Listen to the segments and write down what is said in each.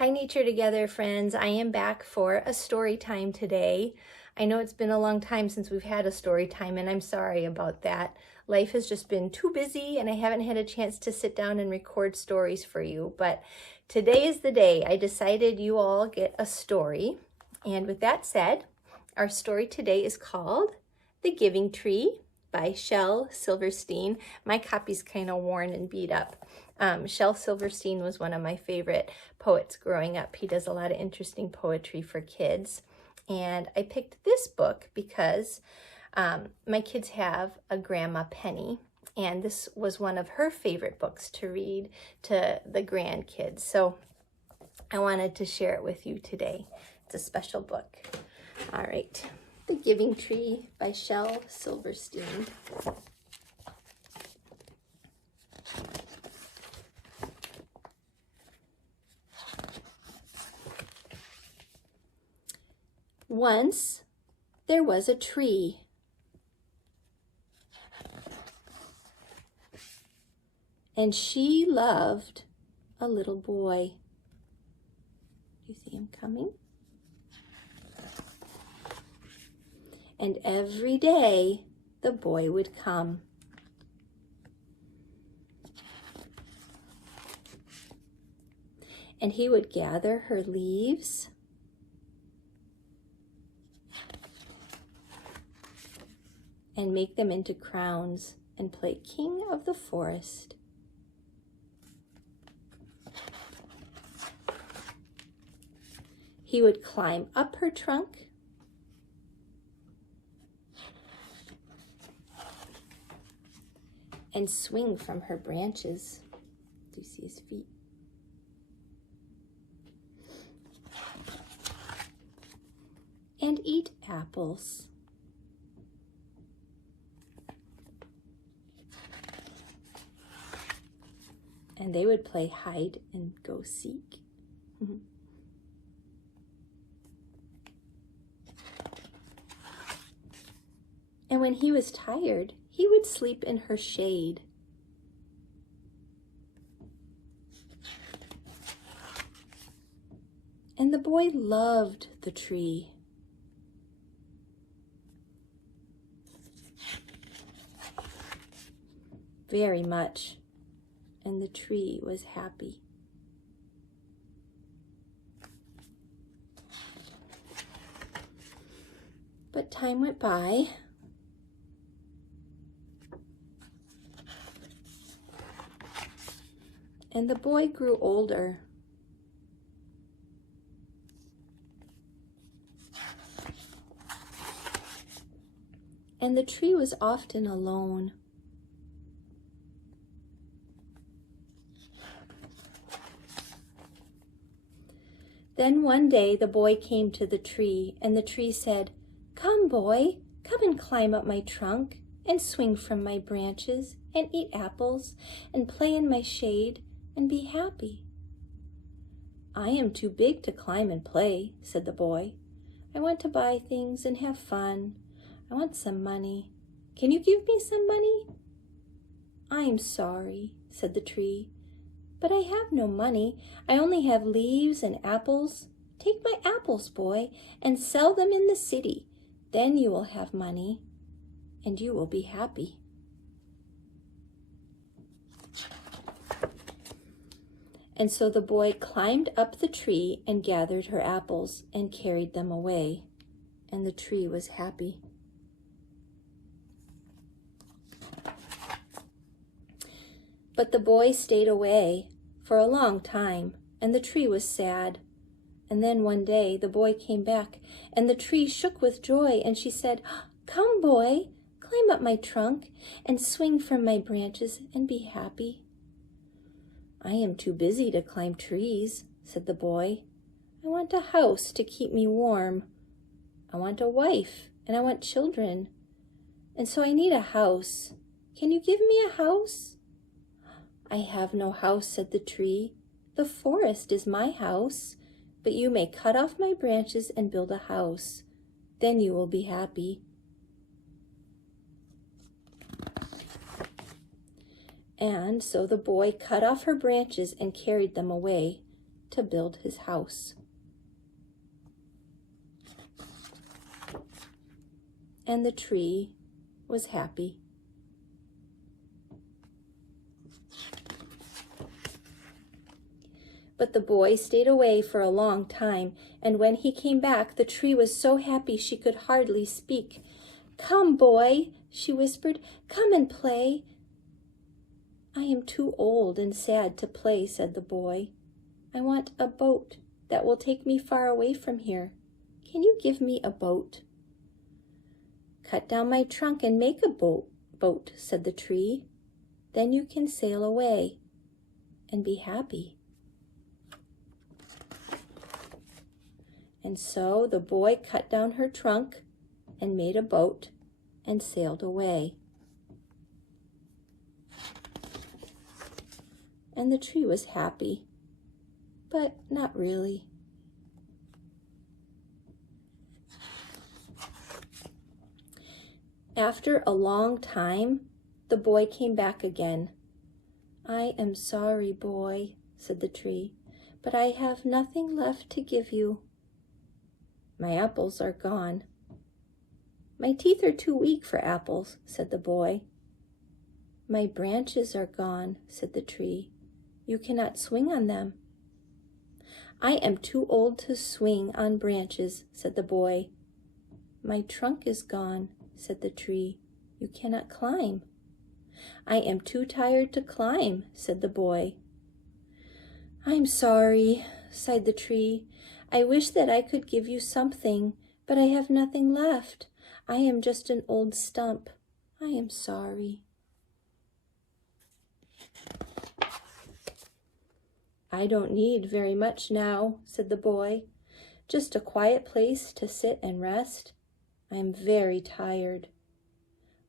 Hi Nature Together friends, I am back for a story time today. I know it's been a long time since we've had a story time and I'm sorry about that. Life has just been too busy and I haven't had a chance to sit down and record stories for you, but today is the day. I decided you all get a story. And with that said, our story today is called The Giving Tree by Shel Silverstein. My copy's kind of worn and beat up. Shel Silverstein was one of my favorite poets growing up. He does a lot of interesting poetry for kids. And I picked this book because my kids have a Grandma Penny, and this was one of her favorite books to read to the grandkids. So I wanted to share it with you today. It's a special book. All right, The Giving Tree by Shel Silverstein. Once there was a tree. And she loved a little boy. Do you see him coming? And every day the boy would come. And he would gather her leaves and make them into crowns and play king of the forest. He would climb up her trunk and swing from her branches. Do you see his feet? And eat apples. And they would play hide and go seek. And when he was tired, he would sleep in her shade. And the boy loved the tree. Very much. And the tree was happy. But time went by. And the boy grew older. And the tree was often alone. Then one day the boy came to the tree, and the tree said, "Come, boy, come and climb up my trunk, and swing from my branches, and eat apples, and play in my shade, and be happy." "I am too big to climb and play," said the boy. "I want to buy things and have fun. I want some money. Can you give me some money?" "I'm sorry," said the tree, "but I have no money. I only have leaves and apples. Take my apples, boy, and sell them in the city. Then you will have money, and you will be happy." And so the boy climbed up the tree and gathered her apples and carried them away, and the tree was happy. But the boy stayed away for a long time, and the tree was sad. And then one day the boy came back, and the tree shook with joy, and she said, "Come, boy, climb up my trunk, and swing from my branches, and be happy." "I am too busy to climb trees," said the boy. "I want a house to keep me warm. I want a wife, and I want children. And so I need a house. Can you give me a house?" "I have no house," said the tree. "The forest is my house, but you may cut off my branches and build a house. Then you will be happy." And so the boy cut off her branches and carried them away, to build his house. And the tree was happy. But the boy stayed away for a long time, and when he came back, the tree was so happy she could hardly speak. "Come, boy," she whispered, "come and play." "I am too old and sad to play," said the boy. "I want a boat that will take me far away from here. Can you give me a boat?" "Cut down my trunk and make a boat," said the tree. "Then you can sail away and be happy." And so the boy cut down her trunk and made a boat and sailed away. And the tree was happy, but not really. After a long time, the boy came back again. "I am sorry, boy," said the tree, "but I have nothing left to give you. My apples are gone." "My teeth are too weak for apples," said the boy. "My branches are gone," said the tree. "You cannot swing on them." "I am too old to swing on branches," said the boy. "My trunk is gone," said the tree. "You cannot climb." "I am too tired to climb," said the boy. "I'm sorry," sighed the tree. "I wish that I could give you something, but I have nothing left. I am just an old stump. I am sorry." "I don't need very much now," said the boy. "Just a quiet place to sit and rest. I am very tired."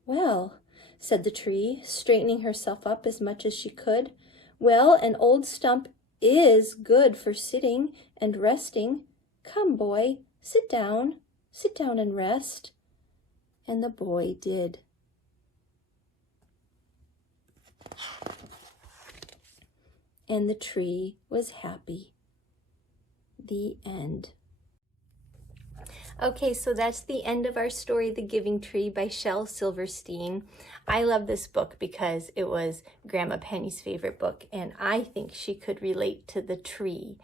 "Well," said the tree, straightening herself up as much as she could, "well, an old stump is good for sitting and resting. Come, boy, sit down and rest." And the boy did. And the tree was happy. The end. Okay, so that's the end of our story, The Giving Tree by Shel Silverstein. I love this book because it was Grandma Penny's favorite book, and I think she could relate to the tree.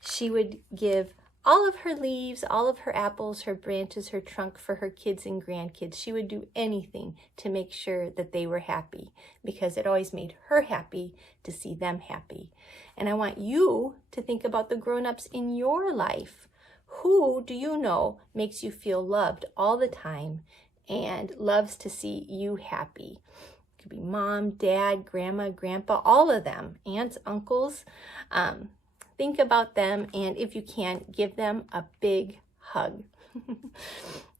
She would give all of her leaves, all of her apples, her branches, her trunk for her kids and grandkids. She would do anything to make sure that they were happy because it always made her happy to see them happy. And I want you to think about the grown-ups in your life. Who do you know makes you feel loved all the time and loves to see you happy? It could be mom, dad, grandma, grandpa, all of them, aunts, uncles. Think about them, and if you can, give them a big hug.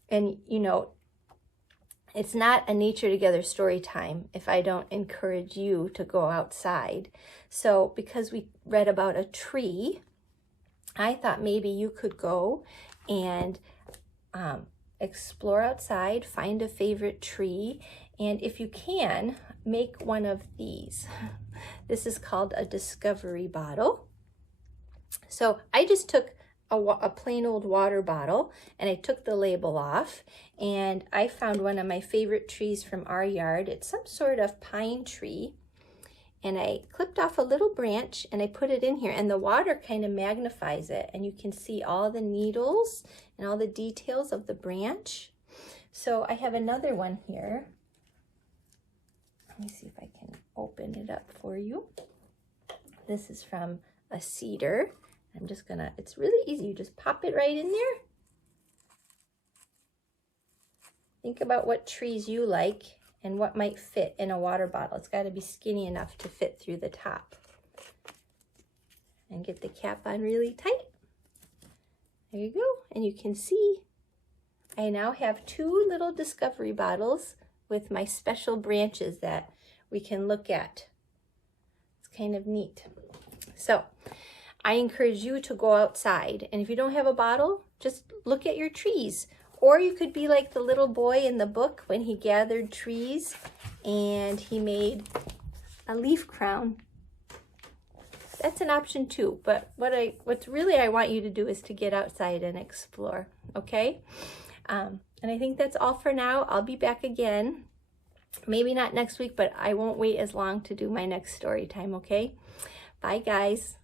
And you know, it's not a nature together story time if I don't encourage you to go outside. So because we read about a tree, I thought maybe you could go and explore outside, find a favorite tree, and if you can, make one of these. This is called a discovery bottle. So I just took a plain old water bottle and I took the label off, and I found one of my favorite trees from our yard. It's some sort of pine tree, and I clipped off a little branch and I put it in here, and the water kind of magnifies it, and you can see all the needles and all the details of the branch. So I have another one here. Let me see if I can open it up for you. This is from a cedar. I'm just gonna, it's really easy. You just pop it right in there. Think about what trees you like and what might fit in a water bottle. It's got to be skinny enough to fit through the top. And get the cap on really tight. There you go. And you can see I now have two little discovery bottles with my special branches that we can look at. It's kind of neat. So I encourage you to go outside, and if you don't have a bottle, just look at your trees. Or you could be like the little boy in the book when he gathered trees and he made a leaf crown. that's an option too. But what's really I want you to do is to get outside and explore, okay? And I think that's all for now. I'll be back again. Maybe not next week, but I won't wait as long to do my next story time, okay? Bye, guys.